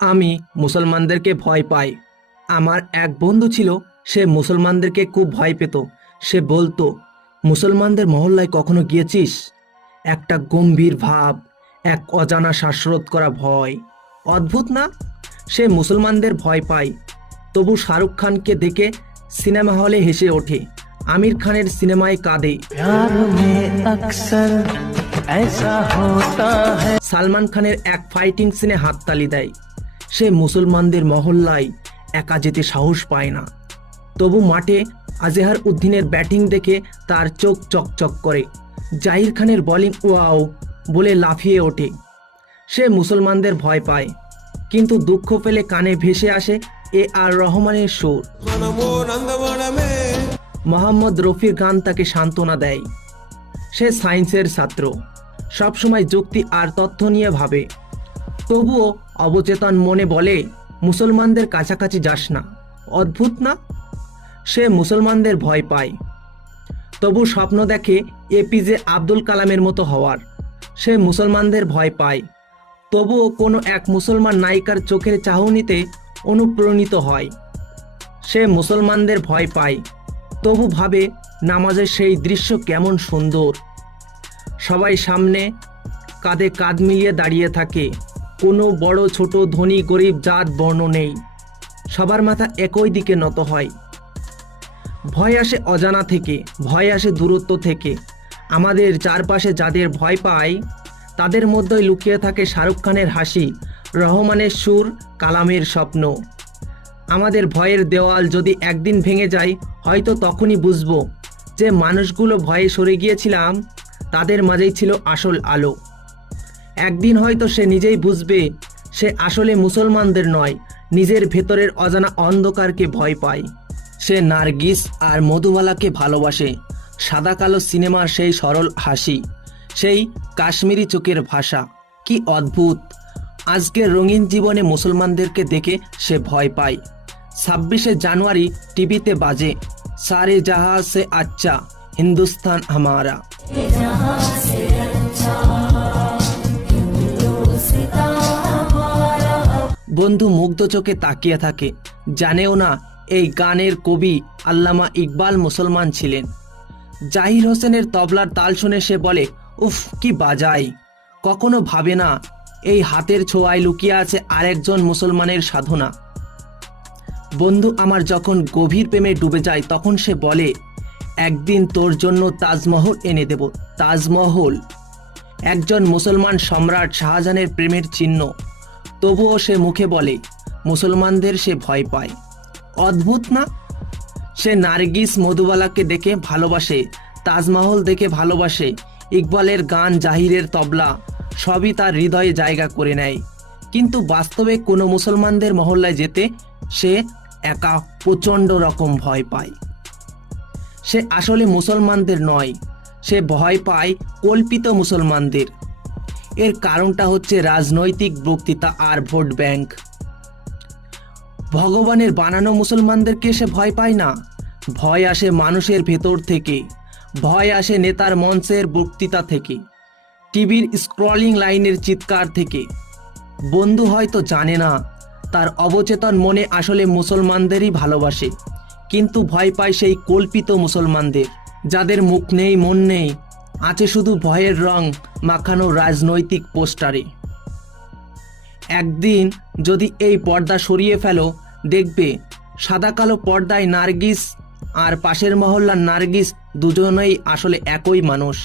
আমি মুসলমানদেরকে ভয় পাই। আমার এক বন্ধু ছিল, সে মুসলমানদেরকে খুব ভয় পেত। সে বলতো, মুসলমানদের মহল্লায় কখনো গিয়েছিস? একটা গম্ভীর ভাব, এক অজানা শ্বাসরোধ করা ভয়। অদ্ভুত না? সে মুসলমানদের ভয় পায়, তবু শাহরুখ খানকে দেখে সিনেমা হলে হেসে ওঠে, আমির খানের সিনেমায় কাঁদে। प्यार में अक्सर ऐसा होता है। সালমান খানের এক ফাইটিং সিনে হাততালি দেয়। সে মুসলমানদের মহল্লায় একা যেতে সাহস পায় না, তবু মাঠে আজহার উদ্দিনের ব্যাটিং দেখে তার চোখ চকচক করে। জাহির খানের বোলিং ওয়াও বলে লাফিয়ে ওঠে। সে মুসলমানদের ভয় পায়, কিন্তু দুঃখ পেলে কানে ভেসে আসে আর রহমানের সুর। মোহাম্মদ রফির গান তাকে সান্ত্বনা দেয়। সে সায়েন্সের ছাত্র, সবসময় যুক্তি আর তথ্য নিয়ে ভাবে, তবুও অবচেতন মনে বলে, মুসলমানদের কাছাকাছি যাস না। অদ্ভুত না? সে মুসলমানদের ভয় পায়, তবু স্বপ্ন দেখে এপিজে আব্দুল কালামের মতো হওয়ার। সে মুসলমানদের ভয় পায়, তবুও কোনো এক মুসলমান নায়িকার চোখের চাহনিতে অনুপ্রাণিত হয়। সে মুসলমানদের ভয় পায়, তবু ভাবে নামাজের সেই দৃশ্য কেমন সুন্দর। সবাই সামনে কাঁধে কাঁধ মিলিয়ে দাঁড়িয়ে থাকে, কোনো বড় ছোট ধনী গরিব জাত বর্ণ নেই, সবার মাথা একই দিকে নত হয়। ভয় আসে অজানা থেকে, ভয় আসে দূরত্ব থেকে। আমাদের চারপাশে যাদের ভয় পায়, তাদের মধ্যেই লুকিয়ে থাকে শাহরুখ খানের হাসি, রহমানের সুর, কালামের স্বপ্ন। আমাদের ভয়ের দেওয়াল যদি একদিন ভেঙে যায়, হয়তো তখনই বুঝবো যে মানুষগুলো ভয়ে সরে গিয়েছিলাম, তাদের মাঝেই ছিল আসল আলো। একদিন হয়তো সে নিজেই বুঝবে, সে আসলে মুসলমানদের নয়, নিজের ভেতরের অজানা অন্ধকারকে ভয় পায়। সে নার্গিস আর মধুবালাকে ভালোবাসে, সাদা কালো সিনেমার সেই সরল হাসি, সেই কাশ্মীরি চোখের ভাষা। কি অদ্ভুত! আজকের রঙিন জীবনে মুসলমানদেরকে দেখে সে ভয় পায়। 26শে জানুয়ারি টিভিতে বাজে, সারে জাহাঁ সে আচ্ছা হিন্দুস্তান হামারা। বন্ধু মুগ্ধ চোখে তাকিয়ে থাকে, জানেও না এই গানের কবি আল্লামা ইকবাল মুসলমান ছিলেন। জাহির হোসেনের তবলার তাল শুনে সে বলে, উফ কি বাজাই! কখনো ভাবে না এই হাতের ছোঁয়ায় লুকিয়ে আছে আরেকজন মুসলমানের সাধনা। বন্ধু আমার যখন গভীর প্রেমে ডুবে যায়, তখন সে বলে, একদিন তোর জন্য তাজমহল এনে দেব। তাজমহল একজন মুসলমান সম্রাট শাহজাহানের প্রেমের চিহ্ন, তবুও সে মুখে বলে মুসলমানদের সে ভয় পায়। অদ্ভুত না? সে নার্গিস মধুবালাকে দেখে ভালোবাসে, তাজমহল দেখে ভালোবাসে, ইকবালের গান, জাহিরের তবলা সবই তার হৃদয়ে জায়গা করে নেয়। কিন্তু বাস্তবে কোনো মুসলমানদের মহল্লায় যেতে সে একা প্রচণ্ড রকম ভয় পায়। সে আসলে মুসলমানদের নয়, সে ভয় পায় কল্পিত মুসলমানদের। এর কারণটা হচ্ছে রাজনৈতিক বক্তৃতা আর ভোট ব্যাংক। ভগবানের বানানো মুসলমানদেরকে সে ভয় পায় না। ভয় আসে মানুষের ভেতর থেকে, ভয় আসে নেতার মঞ্চের বক্তৃতা থেকে, টিভির স্ক্রলিং লাইনের চিৎকার থেকে। বন্ধু হয়তো জানে না, তার অবচেতন মনে আসলে মুসলমানদেরই ভালোবাসে, কিন্তু ভয় পায় সেই কল্পিত মুসলমানদের, যাদের মুখ নেই, মন নেই, আছে শুধু ভয়ের রং মাখানো রাজনৈতিক পোস্টারে। একদিন যদি এই পর্দা সরিয়ে ফেলো, দেখবে সাদা কালো পর্দায় নার্গিস আর পাশের মহল্লার নার্গিস দুজনেই আসলে একই মানুষ।